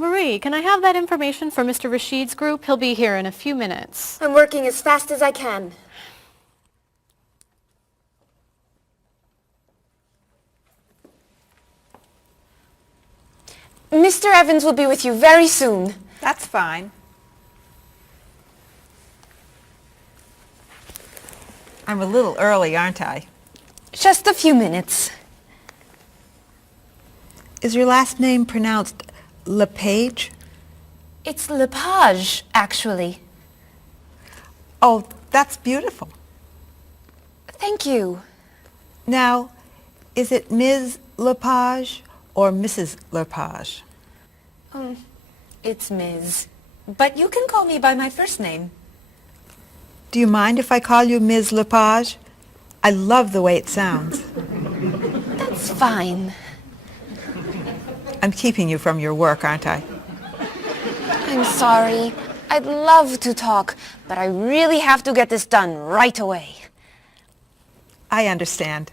Marie, can I have that information for Mr. Rashid's group? He'll be here in a few minutes. I'm working as fast as I can. Mr. Evans will be with you very soon. That's fine. I'm a little early, aren't I? Just a few minutes. Is your last name pronounced LePage? It's Lepage, actually. Oh, that's beautiful. Thank you. Now, is it Ms. Lepage or Mrs. Lepage? It's Ms. But you can call me by my first name. Do you mind if I call you Ms. Lepage? I love the way it sounds. That's fine. I'm keeping you from your work, aren't I? I'm sorry. I'd love to talk, but I really have to get this done right away. I understand.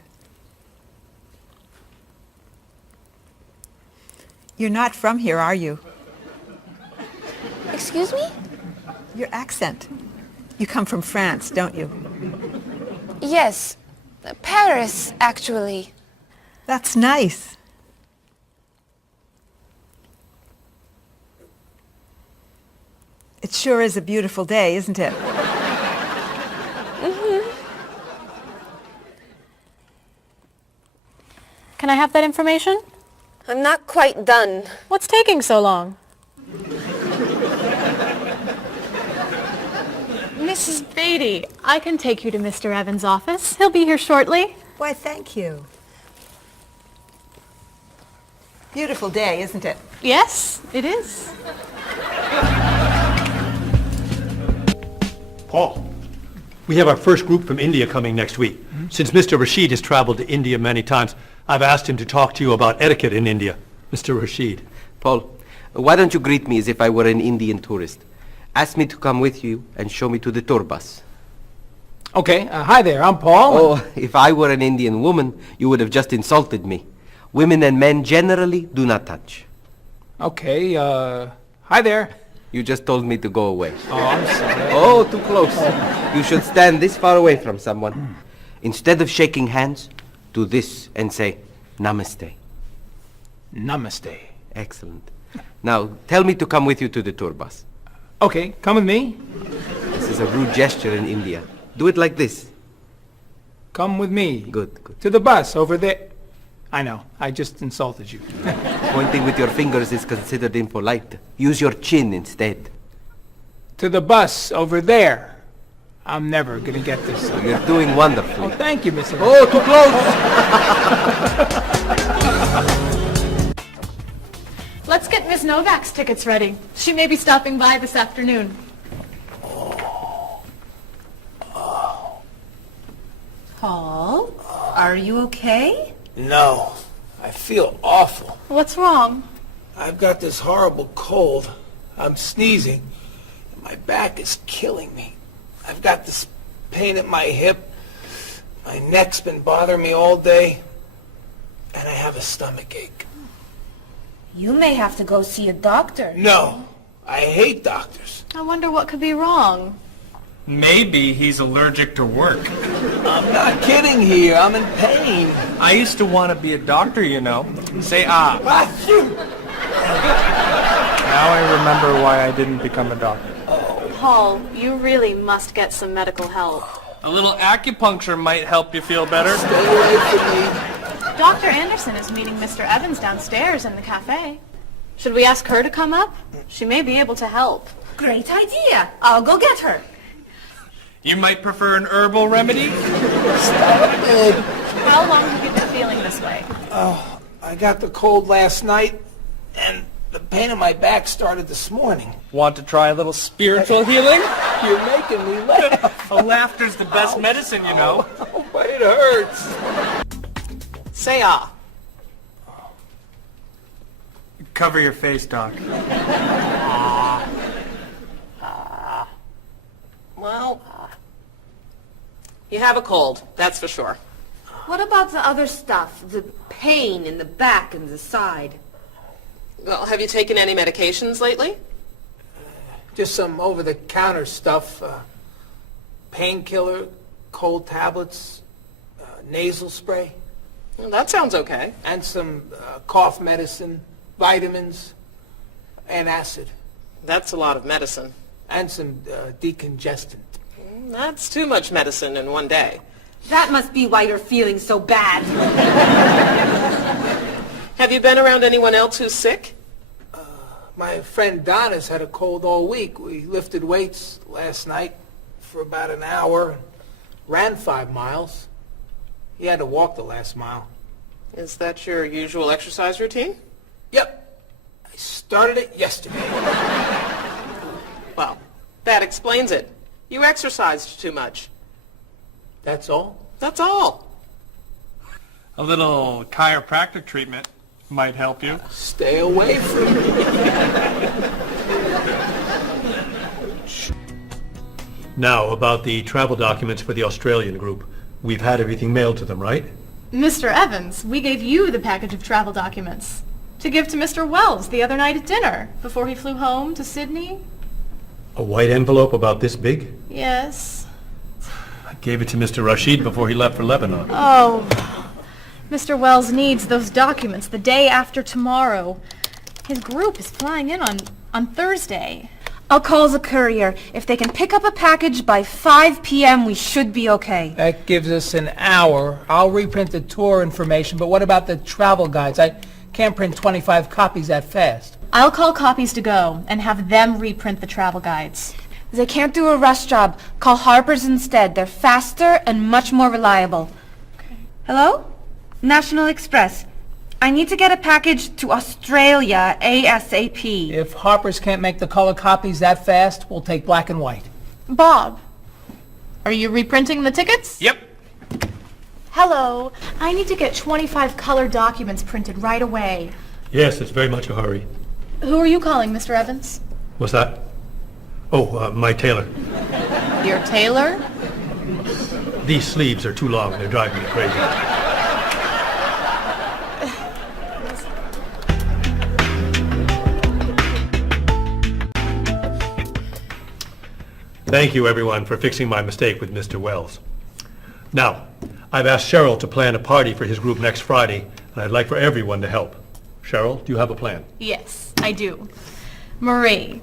You're not from here, are you? Excuse me? Your accent. You come from France, don't you? Yes. Paris, actually. That's nice. It sure is a beautiful day, isn't it? Can I have that information? I'm not quite done. What's taking so long? Mrs. Beatty, I can take you to Mr. Evans' office. He'll be here shortly. Why, thank you. Beautiful day, isn't it? Yes, it is. Paul, we have our first group from India coming next week. Since Mr. Rashid has traveled to India many times, I've asked him to talk to you about etiquette in India. Mr. Rashid. Paul, why don't you greet me as if I were an Indian tourist? Ask me to come with you and show me to the tour bus. Okay, hi there, I'm Paul. Oh, if I were an Indian woman, you would have just insulted me. Women and men generally do not touch. Okay, hi there. You just told me to go away. Oh, I'm sorry. Oh, too close. You should stand this far away from someone. Instead of shaking hands, do this and say, Namaste. Namaste. Excellent. Now, tell me to come with you to the tour bus. Okay, come with me. This is a rude gesture in India. Do it like this. Come with me. Good, good. To the bus over there. I know, I just insulted you. Pointing with your fingers is considered impolite. Use your chin instead. To the bus over there. I'm never gonna get this. You're doing wonderfully. Oh, thank you, Mr. Oh, too close! Let's get Ms. Novak's tickets ready. She may be stopping by this afternoon. Paul, are you okay? No, I feel awful. What's wrong? I've got this horrible cold. I'm sneezing. And my back is killing me. I've got this pain at my hip. My neck's been bothering me all day. And I have a stomach ache. You may have to go see a doctor. No, I hate doctors. I wonder what could be wrong. Maybe he's allergic to work. I'm not kidding here. I'm in pain. I used to want to be a doctor, you know. Say ah. Achoo! Now I remember why I didn't become a doctor. Paul, you really must get some medical help. A little acupuncture might help you feel better. Stay away from me. Dr. Anderson is meeting Mr. Evans downstairs in the cafe. Should we ask her to come up? She may be able to help. Great idea. I'll go get her. You might prefer an herbal remedy? Stop it. How long have you been feeling this way? I got the cold last night, and the pain in my back started this morning. Want to try a little spiritual healing? You're making me laugh. Laughter's the best medicine, you know. Oh, but it hurts. Say ah. Cover your face, Doc. Well, you have a cold, that's for sure. What about the other stuff? The pain in the back and the side? Well, have you taken any medications lately? Just some over-the-counter stuff. Painkiller, cold tablets, nasal spray, Well, that sounds okay. and some cough medicine, vitamins, and acid, That's a lot of medicine. and some decongestant. That's too much medicine in one day. That must be why you're feeling so bad. Have you been around anyone else who's sick? My friend Don has had a cold all week. We lifted weights last night for about an hour, and ran 5 miles. He had to walk the last mile. Is that your usual exercise routine? Yep, I started it yesterday. Well, that explains it. You exercised too much. That's all? That's all. A little chiropractic treatment might help you. Stay away from me. Now, about the travel documents for the Australian group. We've had everything mailed to them, right? Mr. Evans, we gave you the package of travel documents to give to Mr. Wells the other night at dinner before he flew home to Sydney. A white envelope about this big? Yes. I gave it to Mr. Rashid before he left for Lebanon. Oh, Mr. Wells needs those documents the day after tomorrow. His group is flying in on Thursday. I'll call the courier. If they can pick up a package by 5 p.m., we should be okay. That gives us an hour. I'll reprint the tour information, but what about the travel guides? I can't print 25 copies that fast. I'll call Copies to Go and have them reprint the travel guides. They can't do a rush job. Call Harper's instead. They're faster and much more reliable. Hello? National Express. I need to get a package to Australia ASAP. If Harper's can't make the color copies that fast, we'll take black and white. Bob, are you reprinting the tickets? Yep. Hello. I need to get 25 color documents printed right away. Yes, it's very much a hurry. Who are you calling, Mr. Evans? What's that? Oh, my tailor. Your tailor? These sleeves are too long. They're driving me crazy. Thank you, everyone, for fixing my mistake with Mr. Wells. Now, I've asked Cheryl to plan a party for his group next Friday, and I'd like for everyone to help. Cheryl, do you have a plan? Yes, I do. Marie,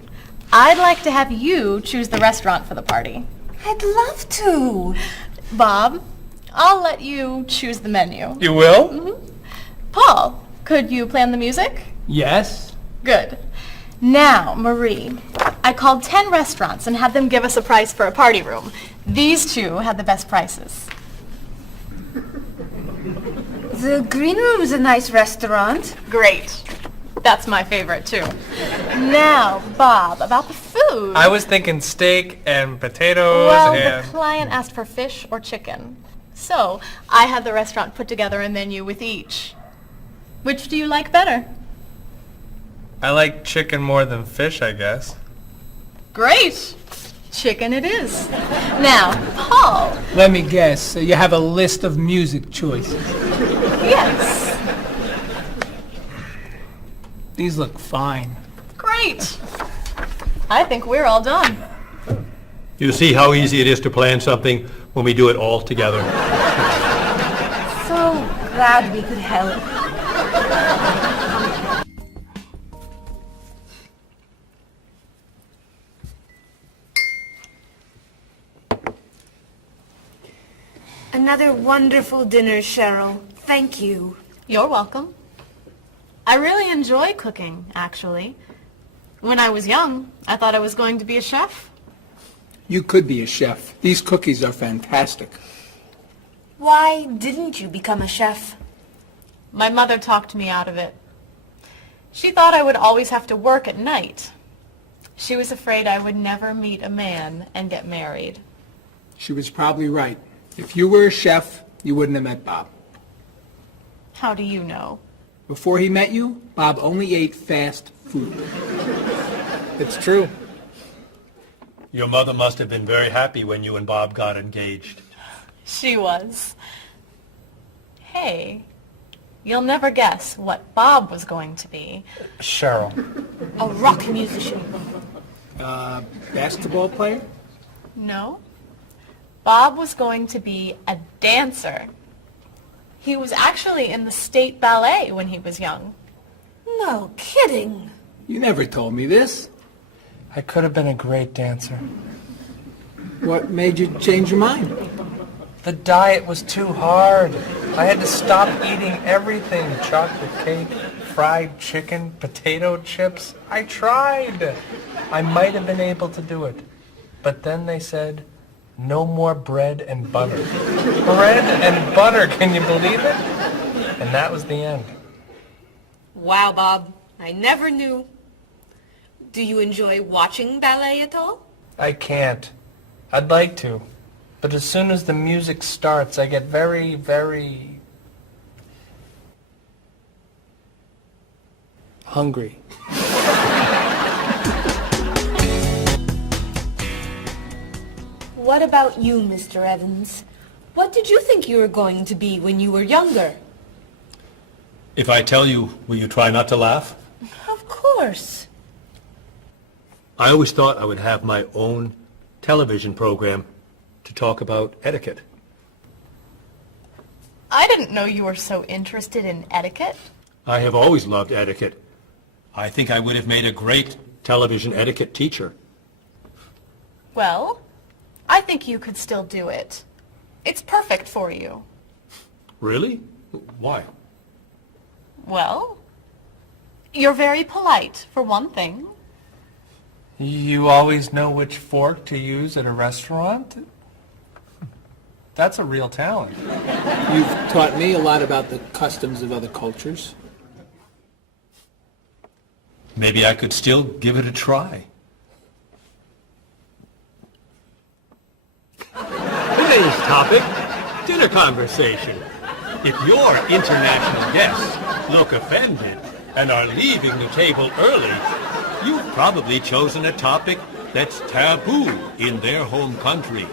I'd like to have you choose the restaurant for the party. I'd love to. Bob, I'll let you choose the menu. You will? Paul, could you plan the music? Yes. Good. Now, Marie, I called 10 restaurants and had them give us a price for a party room. These two had the best prices. The Green Room's a nice restaurant. Great. That's my favorite, too. Now, Bob, about the food. I was thinking steak and potatoes Well, and... the client asked for fish or chicken. So, I had the restaurant put together a menu with each. Which do you like better? I like chicken more than fish, I guess. Great. Chicken it is. Now, Paul. Let me guess. You have a list of music choices. Yes. These look fine. Great. I think we're all done. You see how easy it is to plan something when we do it all together? So glad we could help. Another wonderful dinner, Cheryl. Thank you. You're welcome. I really enjoy cooking, actually. When I was young, I thought I was going to be a chef. You could be a chef. These cookies are fantastic. Why didn't you become a chef? My mother talked me out of it. She thought I would always have to work at night. She was afraid I would never meet a man and get married. She was probably right. If you were a chef, you wouldn't have met Bob. How do you know? Before he met you, Bob only ate fast food. It's true. Your mother must have been very happy when you and Bob got engaged. She was. Hey, You'll never guess what Bob was going to be. Cheryl. A rock musician. Basketball player? No. Bob was going to be a dancer. He was actually in the state ballet when he was young. No kidding. You never told me this. I could have been a great dancer. What made you change your mind? The diet was too hard. I had to stop eating everything. Chocolate cake, fried chicken, potato chips. I tried. I might have been able to do it. But then they said, no more bread and butter. Bread and butter, can you believe it? And that was the end. Wow, Bob. I never knew. Do you enjoy watching ballet at all? I can't. I'd like to. But as soon as the music starts, I get very, very hungry. What about you, Mr. Evans? What did you think you were going to be when you were younger? If I tell you, will you try not to laugh? Of course. I always thought I would have my own television program to talk about etiquette. I didn't know you were so interested in etiquette. I have always loved etiquette. I think I would have made a great television etiquette teacher. Well, I think you could still do it. It's perfect for you. Really? Why? Well, you're very polite, for one thing. You always know which fork to use at a restaurant? That's a real talent. You've taught me a lot about the customs of other cultures. Maybe I could still give it a try. Today's topic, dinner conversation. If your international guests look offended and are leaving the table early, you've probably chosen a topic that's taboo in their home country.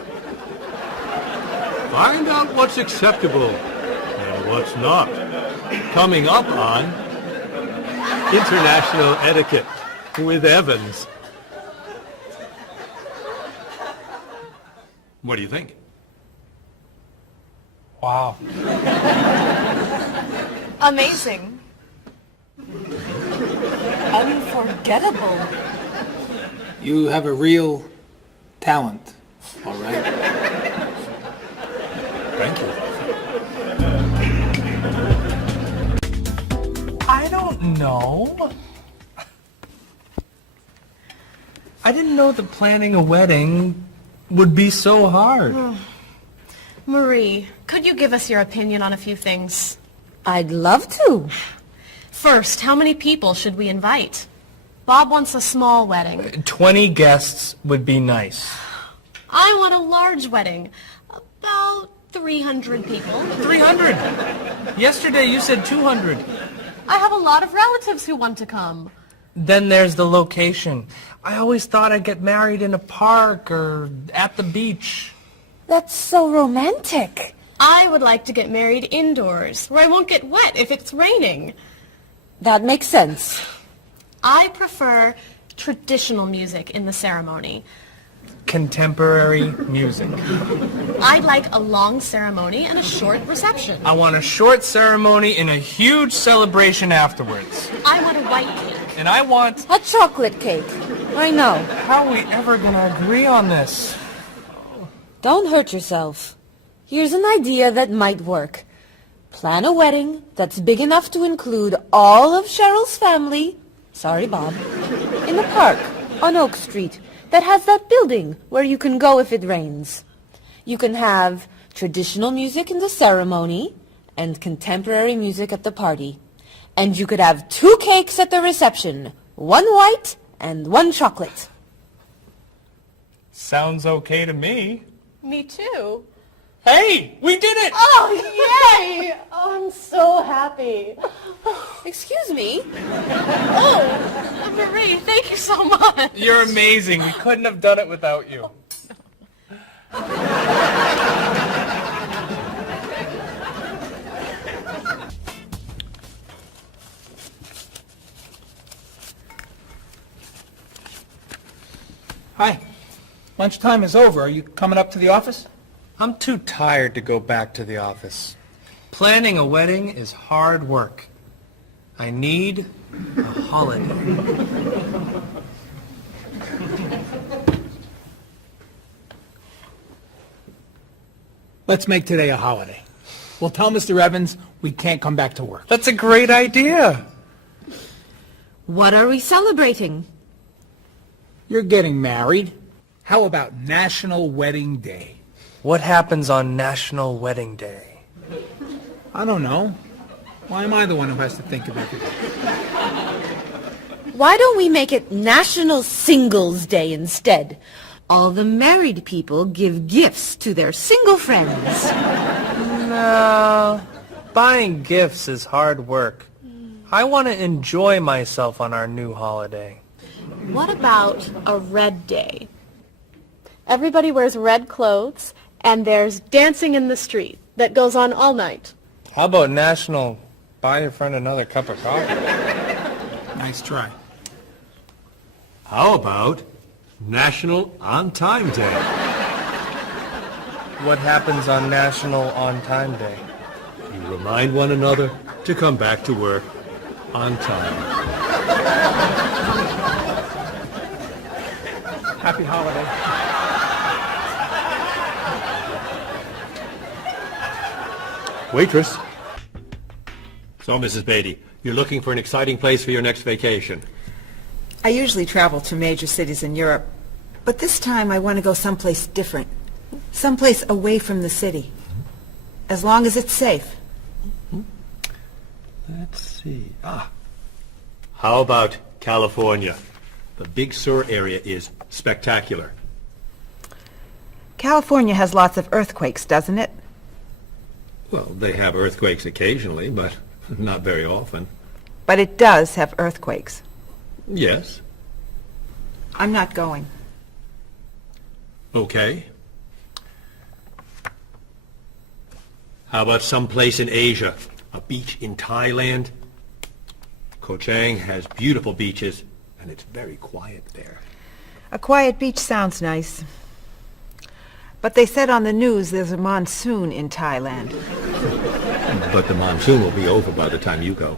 Find out what's acceptable and what's not. Coming up on International Etiquette with Evans. What do you think? Wow. Amazing. Unforgettable. You have a real talent, all right? Thank you. I don't know. I didn't know that planning a wedding would be so hard. Marie, could you give us your opinion on a few things? I'd love to. First, how many people should we invite? Bob wants a small wedding. 20 guests would be nice. I want a large wedding. About 300 people. 300! Yesterday you said 200. I have a lot of relatives who want to come. Then there's the location. I always thought I'd get married in a park or at the beach. That's so romantic. I would like to get married indoors, where I won't get wet if it's raining. That makes sense. I prefer traditional music in the ceremony. Contemporary music. I'd like a long ceremony and a short reception. I want a short ceremony and a huge celebration afterwards. I want a white cake. And I want... A chocolate cake. I know. How are we ever gonna agree on this? Don't hurt yourself. Here's an idea that might work. Plan a wedding that's big enough to include all of Cheryl's family, sorry Bob, in a park on Oak Street that has that building where you can go if it rains. You can have traditional music in the ceremony and contemporary music at the party. And you could have 2 cakes at the reception, 1 white and 1 chocolate. Sounds okay to me. Me too. Hey, we did it! Oh, yay! Oh, I'm so happy. Excuse me? Oh, Marie, thank you so much. You're amazing. We couldn't have done it without you. Hi. Lunchtime is over. Are you coming up to the office? I'm too tired to go back to the office. Planning a wedding is hard work. I need a holiday. Let's make today a holiday. We'll tell Mr. Evans we can't come back to work. That's a great idea. What are we celebrating? You're getting married. How about National Wedding Day? What happens on National Wedding Day? I don't know. Why am I the one who has to think of everything? Why don't we make it National Singles Day instead? All the married people give gifts to their single friends. No, buying gifts is hard work. I want to enjoy myself on our new holiday. What about a red day? Everybody wears red clothes, and there's dancing in the street that goes on all night. How about National Buy Your Friend Another Cup of Coffee? Nice try. How about National On Time Day? What happens on National On Time Day? You remind one another to come back to work on time. Happy holiday. Waitress. So, Mrs. Beatty, you're looking for an exciting place for your next vacation. I usually travel to major cities in Europe, but this time I want to go someplace different. Someplace away from the city. As long as it's safe. Let's see. How about California? The Big Sur area is spectacular. California has lots of earthquakes, doesn't it? Well, they have earthquakes occasionally, but not very often. But it does have earthquakes. Yes. I'm not going. Okay. How about someplace in Asia? A beach in Thailand? Koh Chang has beautiful beaches, and it's very quiet there. A quiet beach sounds nice. But they said on the news there's a monsoon in Thailand. But the monsoon will be over by the time you go.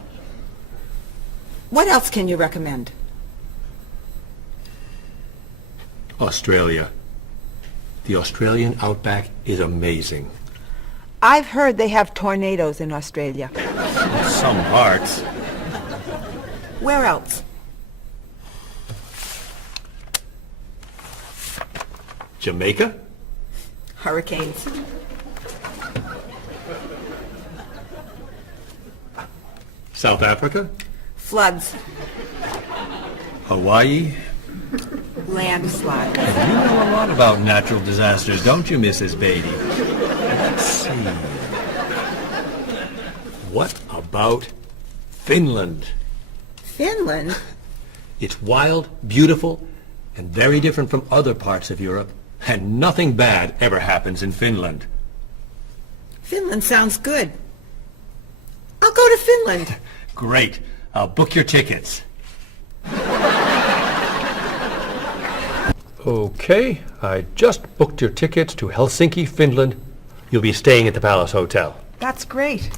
What else can you recommend? Australia. The Australian outback is amazing. I've heard they have tornadoes in Australia. In some parts. Where else? Jamaica? Hurricanes. South Africa? Floods. Hawaii? Landslides. You know a lot about natural disasters, don't you, Mrs. Beatty? Let's see. What about Finland? Finland? It's wild, beautiful, and very different from other parts of Europe, and nothing bad ever happens in Finland. Finland sounds good. I'll go to Finland. Great. I'll book your tickets. Okay, I just booked your tickets to Helsinki, Finland. You'll be staying at the Palace Hotel. That's great.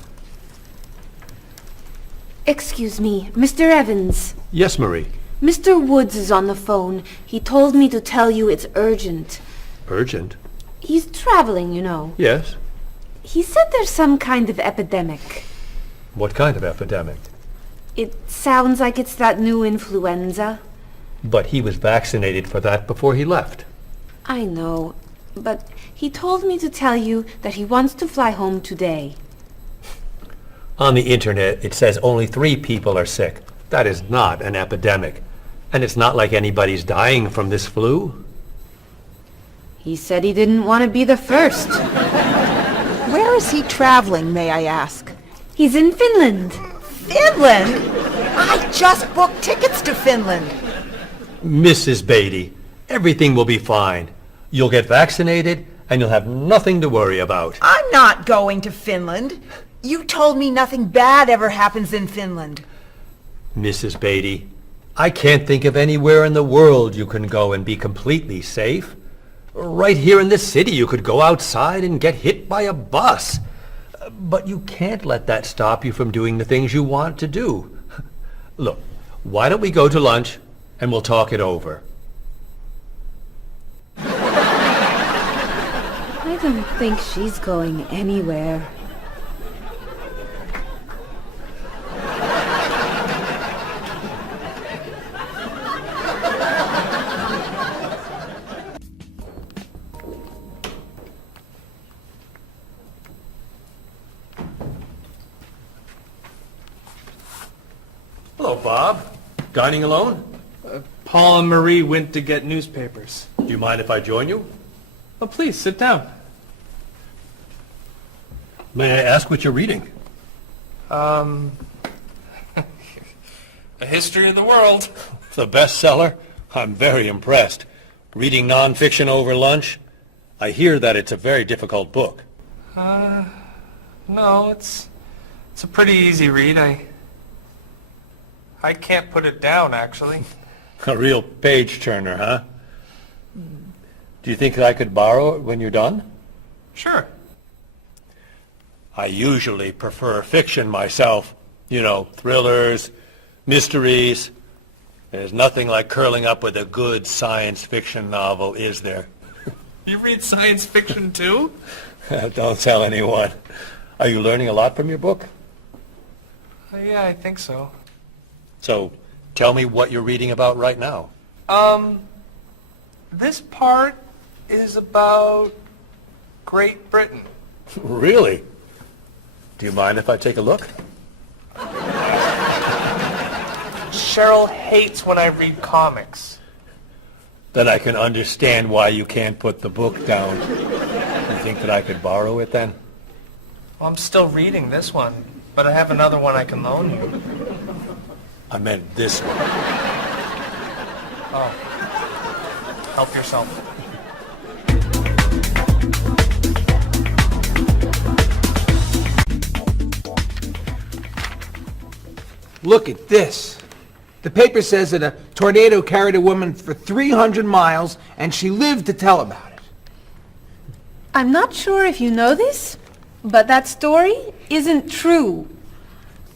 Excuse me, Mr. Evans. Yes, Marie. Mr. Woods is on the phone. He told me to tell you it's urgent. Urgent? He's traveling, you know. Yes. He said there's some kind of epidemic. What kind of epidemic? It sounds like it's that new influenza. But he was vaccinated for that before he left. I know, but he told me to tell you that he wants to fly home today. On the internet, it says only 3 people are sick. That is not an epidemic. And it's not like anybody's dying from this flu. He said he didn't want to be the first. Where is he traveling, may I ask? He's in Finland. Finland? I just booked tickets to Finland. Mrs. Beatty, everything will be fine. You'll get vaccinated, and you'll have nothing to worry about. I'm not going to Finland. You told me nothing bad ever happens in Finland. Mrs. Beatty, I can't think of anywhere in the world you can go and be completely safe. Right here in this city, you could go outside and get hit by a bus. But you can't let that stop you from doing the things you want to do. Look, why don't we go to lunch and we'll talk it over? I don't think she's going anywhere. Hello, Bob. Dining alone? Paul and Marie went to get newspapers. Do you mind if I join you? Oh, please, sit down. May I ask what you're reading? A History of the World. The bestseller? I'm very impressed. Reading nonfiction over lunch? I hear that it's a very difficult book. No, it's a pretty easy read. I can't put it down, actually. A real page-turner, huh? Do you think I could borrow it when you're done? Sure. I usually prefer fiction myself. You know, thrillers, mysteries. There's nothing like curling up with a good science fiction novel, is there? You read science fiction, too? Don't tell anyone. Are you learning a lot from your book? Yeah, I think so. So, tell me what you're reading about right now. This part is about Great Britain. Really? Do you mind if I take a look? Cheryl hates when I read comics. Then I can understand why you can't put the book down. You think that I could borrow it then? Well, I'm still reading this one, but I have another one I can loan you. I meant this one. Oh. Help yourself. Look at this. The paper says that a tornado carried a woman for 300 miles, and she lived to tell about it. I'm not sure if you know this, but that story isn't true.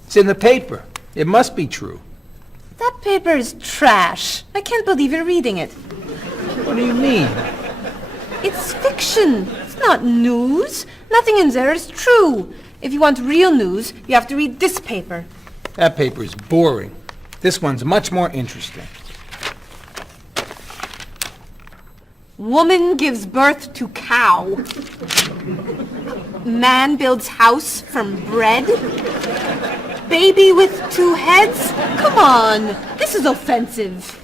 It's in the paper. It must be true. That paper is trash. I can't believe you're reading it. What do you mean? It's fiction. It's not news. Nothing in there is true. If you want real news, you have to read this paper. That paper is boring. This one's much more interesting. Woman gives birth to cow. Man builds house from bread. Baby with 2 heads? Come on, this is offensive.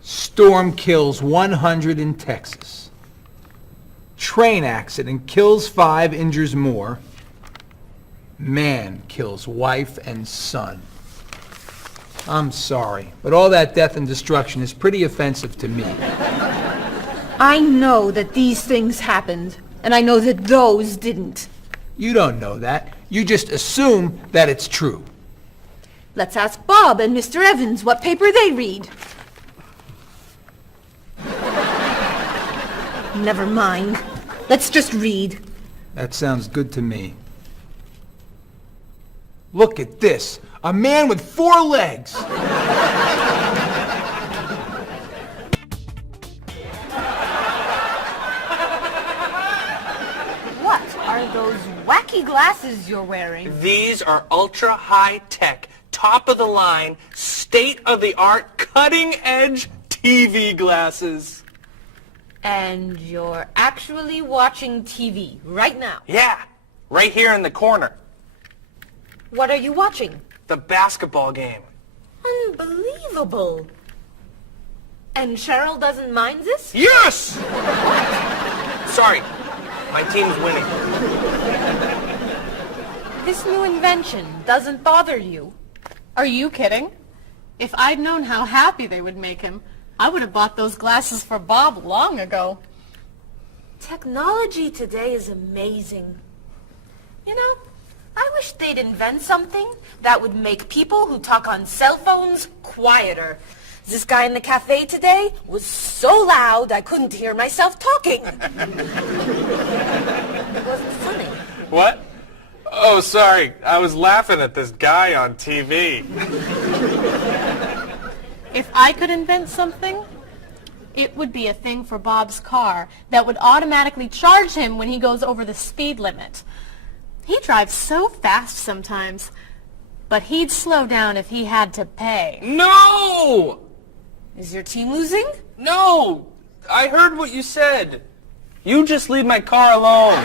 Storm kills 100 in Texas. Train accident kills 5, injures more. Man kills wife and son. I'm sorry, but all that death and destruction is pretty offensive to me. I know that these things happened, and I know that those didn't. You don't know that. You just assume that it's true. Let's ask Bob and Mr. Evans what paper they read. Never mind. Let's just read. That sounds good to me. Look at this. A man with 4 legs. What are those wacky glasses you're wearing? These are ultra high tech, top of the line, state of the art, cutting edge TV glasses. And you're actually watching TV right now. Yeah, right here in the corner. What are you watching? The basketball game. Unbelievable. And Cheryl doesn't mind this? Yes! Sorry, my team's winning. This new invention doesn't bother you. Are you kidding? If I'd known how happy they would make him, I would have bought those glasses for Bob long ago. Technology today is amazing. You know, I wish wished they'd invent something that would make people who talk on cell phones quieter. This guy in the cafe today was so loud I couldn't hear myself talking. It wasn't funny. What? Oh, sorry. I was laughing at this guy on TV. If I could invent something, it would be a thing for Bob's car that would automatically charge him when he goes over the speed limit. He drives so fast sometimes, but he'd slow down if he had to pay. No! Is your team losing? No! I heard what you said. You just leave my car alone.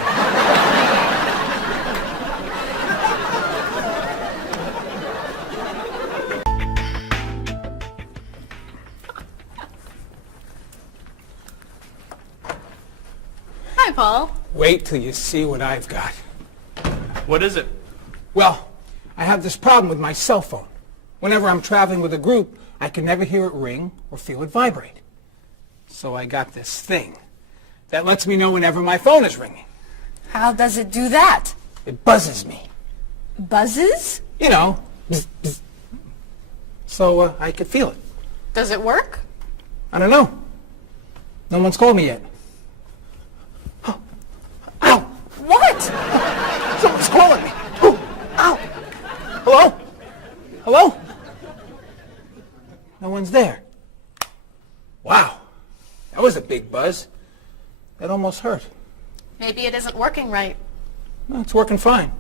Hi, Paul. Wait till you see what I've got. What is it? Well, I have this problem with my cell phone. Whenever I'm traveling with a group, I can never hear it ring or feel it vibrate. So I got this thing that lets me know whenever my phone is ringing. How does it do that? It buzzes me. Buzzes? You know, bzz, bzz. So I could feel it. Does it work? I don't know. No one's called me yet. Ow! What? Someone's calling me. Ooh, ow! Hello? Hello? No one's there. Wow. That was a big buzz. That almost hurt. Maybe it isn't working right. No, it's working fine.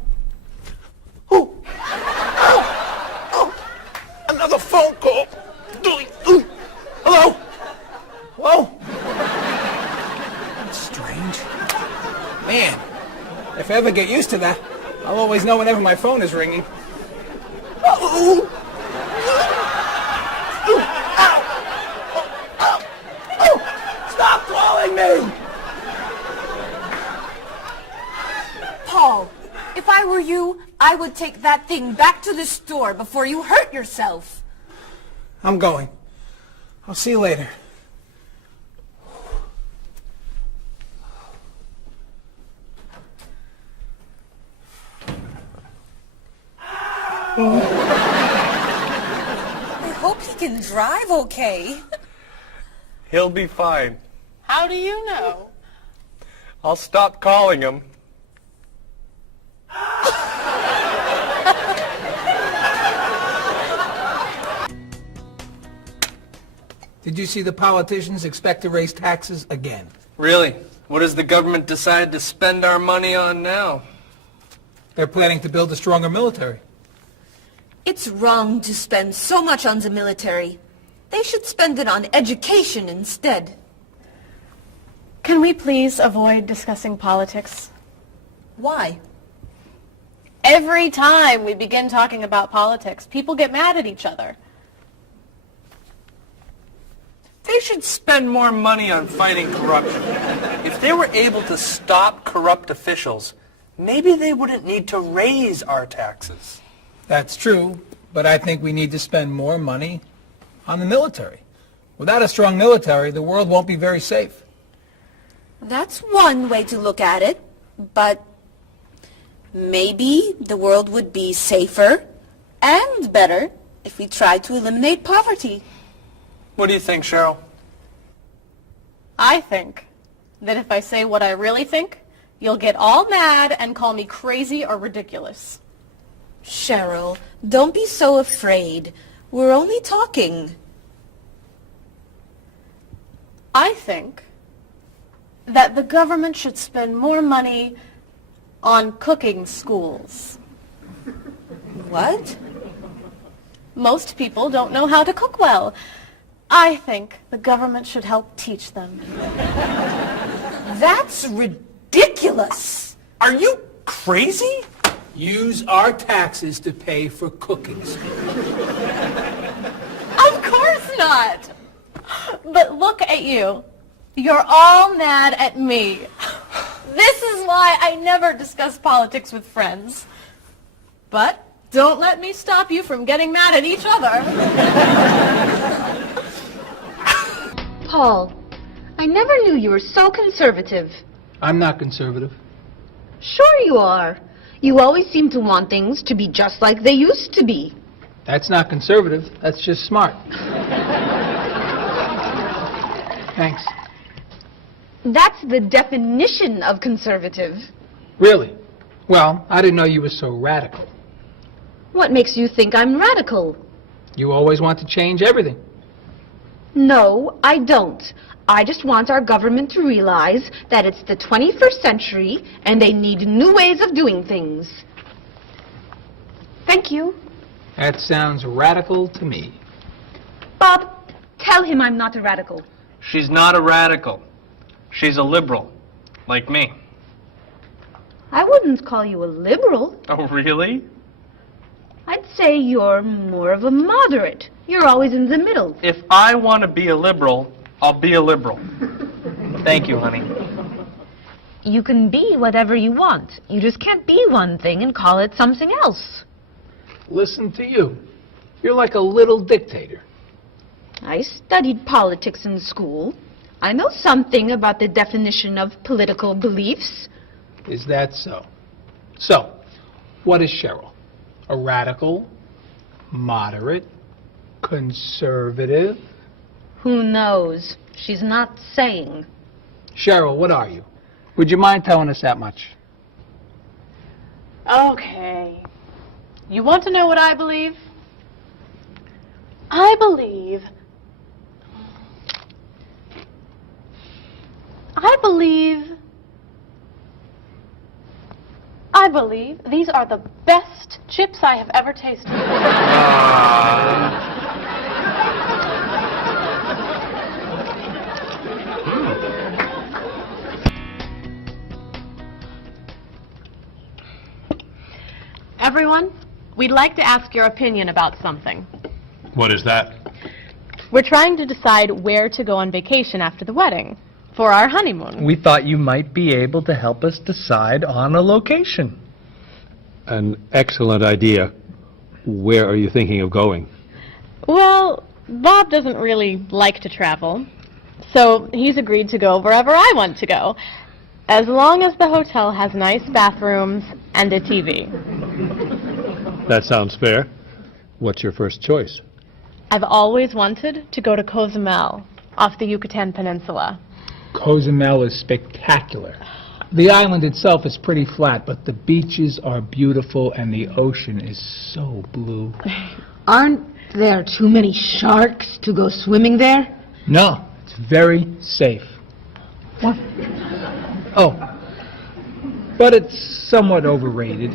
Ooh! Ow! Oh! Another phone call. Ooh. Hello? Hello? That's strange. Man, if I ever get used to that, I'll always know whenever my phone is ringing. Oh! Stop calling me! Paul, if I were you, I would take that thing back to the store before you hurt yourself. I'm going. I'll see you later. I hope he can drive okay. He'll be fine. How do you know? I'll stop calling him. Did you see the politicians expect to raise taxes again? Really? What does the government decide to spend our money on now? They're planning to build a stronger military. It's wrong to spend so much on the military. They should spend it on education instead. Can we please avoid discussing politics? Why? Every time we begin talking about politics, people get mad at each other. They should spend more money on fighting corruption. If they were able to stop corrupt officials, maybe they wouldn't need to raise our taxes. That's true, but I think we need to spend more money on the military. Without a strong military, the world won't be very safe. That's one way to look at it, but maybe the world would be safer and better if we tried to eliminate poverty. What do you think, Cheryl? I think that if I say what I really think, you'll get all mad and call me crazy or ridiculous. Cheryl, don't be so afraid. We're only talking. I think that the government should spend more money on cooking schools. What? Most people don't know how to cook well. I think the government should help teach them. That's ridiculous. Are you crazy? Use our taxes to pay for cooking school. Of course not. But look at you. You're all mad at me. This is why I never discuss politics with friends. But don't let me stop you from getting mad at each other. Paul, I never knew you were so conservative. I'm not conservative. Sure you are. You always seem to want things to be just like they used to be. That's not conservative. That's just smart. Thanks. That's the definition of conservative. Really? Well, I didn't know you were so radical. What makes you think I'm radical? You always want to change everything. No, I don't. I just want our government to realize that it's the 21st century and they need new ways of doing things. Thank you. That sounds radical to me. Bob, tell him I'm not a radical. She's not a radical. She's a liberal, like me. I wouldn't call you a liberal. Oh, really? I'd say you're more of a moderate. You're always in the middle. If I want to be a liberal, I'll be a liberal. Thank you, honey. You can be whatever you want. You just can't be one thing and call it something else. Listen to you. You're like a little dictator. I studied politics in school. I know something about the definition of political beliefs. Is that so? So, what is Cheryl? A radical? Moderate? Conservative? Who knows? She's not saying. Cheryl, what are you? Would you mind telling us that much? Okay. You want to know what I believe? I believe these are the best chips I have ever tasted. Everyone, we'd like to ask your opinion about something. What is that? We're trying to decide where to go on vacation after the wedding for our honeymoon. We thought you might be able to help us decide on a location. An excellent idea. Where are you thinking of going? Well, Bob doesn't really like to travel, so he's agreed to go wherever I want to go, as long as the hotel has nice bathrooms and a TV. That sounds fair. What's your first choice? I've always wanted to go to Cozumel, off the Yucatan Peninsula. Cozumel is spectacular. The island itself is pretty flat, but the beaches are beautiful and the ocean is so blue. Aren't there too many sharks to go swimming there? No, it's very safe. What? Oh, but it's somewhat overrated.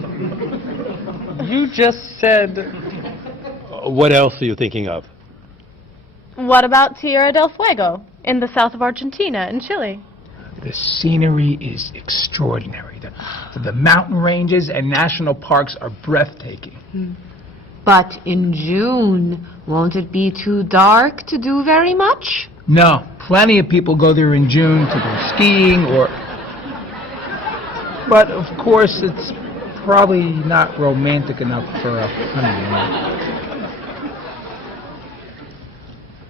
You just said... What else are you thinking of? What about Tierra del Fuego, in the south of Argentina and Chile? The scenery is extraordinary. The mountain ranges and national parks are breathtaking. But in June, won't it be too dark to do very much? No, plenty of people go there in June to go skiing or... But of course, it's probably not romantic enough for a honeymoon.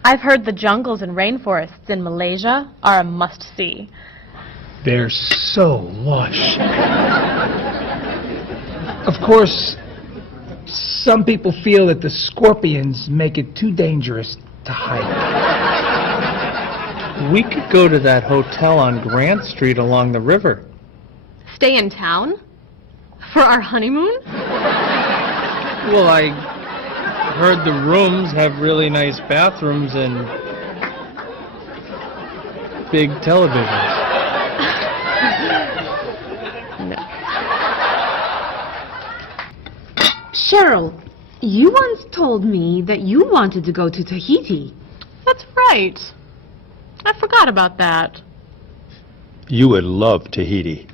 I've heard the jungles and rainforests in Malaysia are a must-see. They're so lush. Of course, some people feel that the scorpions make it too dangerous to hike. We could go to that hotel on Grant Street along the river. Stay in town? For our honeymoon? Well, I heard the rooms have really nice bathrooms and big televisions. Cheryl, you once told me that you wanted to go to Tahiti. That's right. I forgot about that. You would love Tahiti.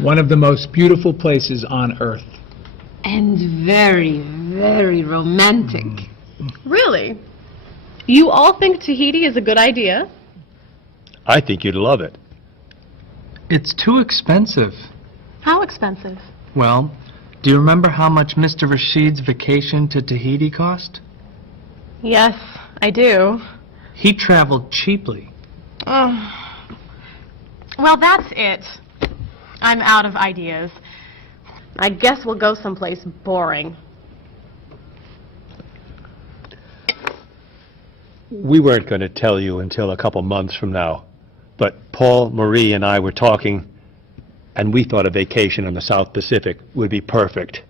One of the most beautiful places on Earth. And very, very romantic. Really? You all think Tahiti is a good idea? I think you'd love it. It's too expensive. How expensive? Well, do you remember how much Mr. Rashid's vacation to Tahiti cost? Yes, I do. He traveled cheaply. Oh. Well, that's it. I'm out of ideas. I guess we'll go someplace boring. We weren't going to tell you until a couple months from now, but Paul, Marie, and I were talking, and we thought a vacation on the South Pacific would be perfect.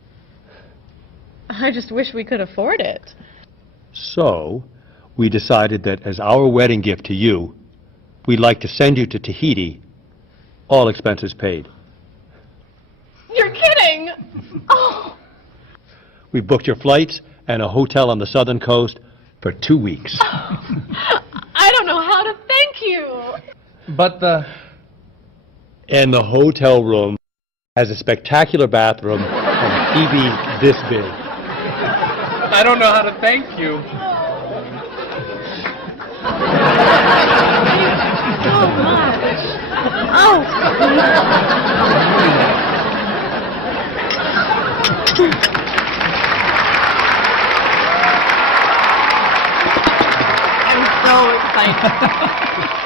I just wish we could afford it. So, we decided that as our wedding gift to you, we'd like to send you to Tahiti, all expenses paid. You're kidding! Oh! We booked your flights and a hotel on the southern coast for 2 weeks. I don't know how to thank you! But And the hotel room has a spectacular bathroom and a TV this big. I don't know how to thank you. So much. Oh! I'm so excited.